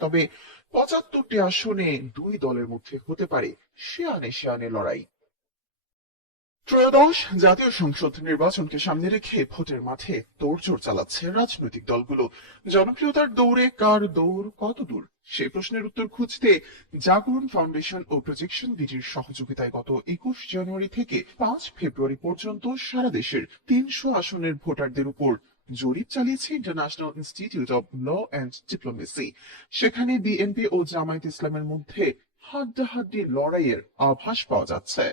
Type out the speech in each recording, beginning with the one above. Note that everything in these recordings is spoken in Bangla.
তবে পঁচাত্তরটি আসনে দুই দলের মধ্যে হতে পারে সে আনে লড়াই। ত্রয়োদশ জাতীয় সংসদ নির্বাচনকে সামনে রেখে ভোটের মাঠে তোড়জোড় চালাচ্ছে রাজনৈতিক দলগুলো। জনপ্রিয়তার দৌড়ে কার দৌড় কত দূর? সেই প্রশ্নের উত্তর খুঁজতে জাগরণ ফাউন্ডেশন ও প্রজেকশন বিজির সহযোগিতায় গত একুশ জানুয়ারি থেকে পাঁচ ফেব্রুয়ারি পর্যন্ত সারা দেশের তিনশো আসনের ভোটারদের উপর জরিপ চালিয়েছে International Institute of Law and Diplomacy সেখানে বিএনপি ও জামায়াত ইসলামের মধ্যে হাড্ডাহাড্ডি লড়াইয়ের আভাস পাওয়া যাচ্ছে।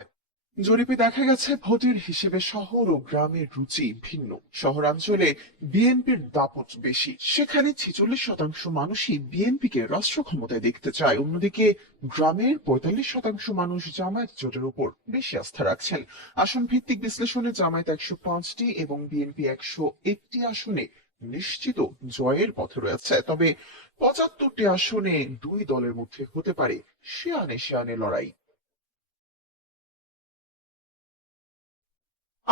জরিপে দেখা গেছে, ভোটের হিসেবে শহর ও গ্রামের রুচি ভিন্ন। শহরাঞ্চলে বিএনপির দাপট বেশি। সেখানে ছেচল্লিশ শতাংশ মানুষই বিএনপিকে রাষ্ট্র ক্ষমতায় দেখতে চায়। অন্যদিকে গ্রামের পঁয়তাল্লিশ শতাংশ মানুষ জামায়াত জোটের উপর বেশি আস্থা রাখছেন। আসন ভিত্তিক বিশ্লেষণে জামায়াত একশো পাঁচটি এবং বিএনপি একশো একটি আসনে নিশ্চিত জয়ের পথে রয়েছে। তবে পঁচাত্তরটি আসনে দুই দলের মধ্যে হতে পারে সে আনে সে আনে লড়াই।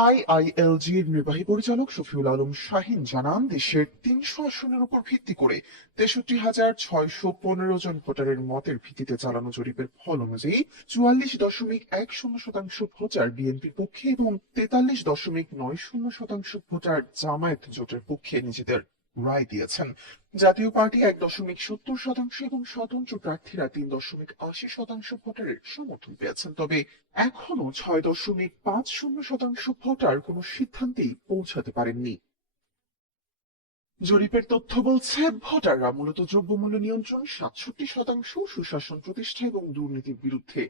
আইআইএলজির নির্বাহী পরিচালক শফিউল আলম শাহিন জানান, দেশের তিনশো আসনের উপর ভিত্তি করে তেষট্টি হাজার ছয়শো পনেরো জন ভোটারের মতের ভিত্তিতে চালানো জরিপের ফল অনুযায়ী চুয়াল্লিশ দশমিক এক শূন্য শতাংশ ভোটার বিএনপির পক্ষে এবং তেতাল্লিশ দশমিক নয় শূন্য শতাংশ ভোটার জামায়াত জোটের পক্ষে নিজেদের। রায় দিয়েছেন। জাতীয় পার্টি এক দশমিক সত্তর শতাংশ এবং স্বতন্ত্র প্রার্থীরা তিন দশমিক আশি শতাংশ ভোটারের সমর্থন পেয়েছেন। তবে এখনও ছয় দশমিক পাঁচ শূন্য শতাংশ ভোটার কোনো সিদ্ধান্তেই পৌঁছাতে পারেননি। জরিপের তথ্য বলছে, ভোটাররা মূলত দ্রব্যমূল্য নিয়ন্ত্রণ, সাতষট্টি শতাংশ, সুশাসন প্রতিষ্ঠা এবং দুর্নীতির বিরুদ্ধে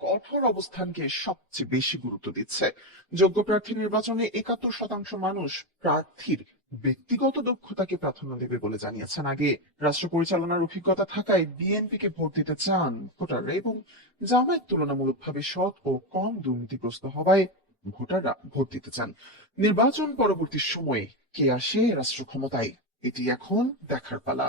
কঠোর অবস্থানকে সবচেয়ে বেশি গুরুত্ব দিচ্ছে। যোগ্য প্রার্থী নির্বাচনে একাত্তর শতাংশ মানুষ প্রার্থীর ব্যক্তিগত দক্ষতাকে প্রাধান্য দেবে বলে জানিয়েছেন। আগে রাষ্ট্র পরিচালনার অভিজ্ঞতা থাকায় বিএনপিকে ভোট দিতে চান ভোটাররা এবং জামায়াত তুলনামূলক ভাবে সৎ ও কম দুর্নীতিগ্রস্ত হওয়ায় ভোটাররা ভোট দিতে চান। নির্বাচন পরবর্তী সময়ে কে আসে রাষ্ট্র ক্ষমতায়, এটি এখন দেখার পালা।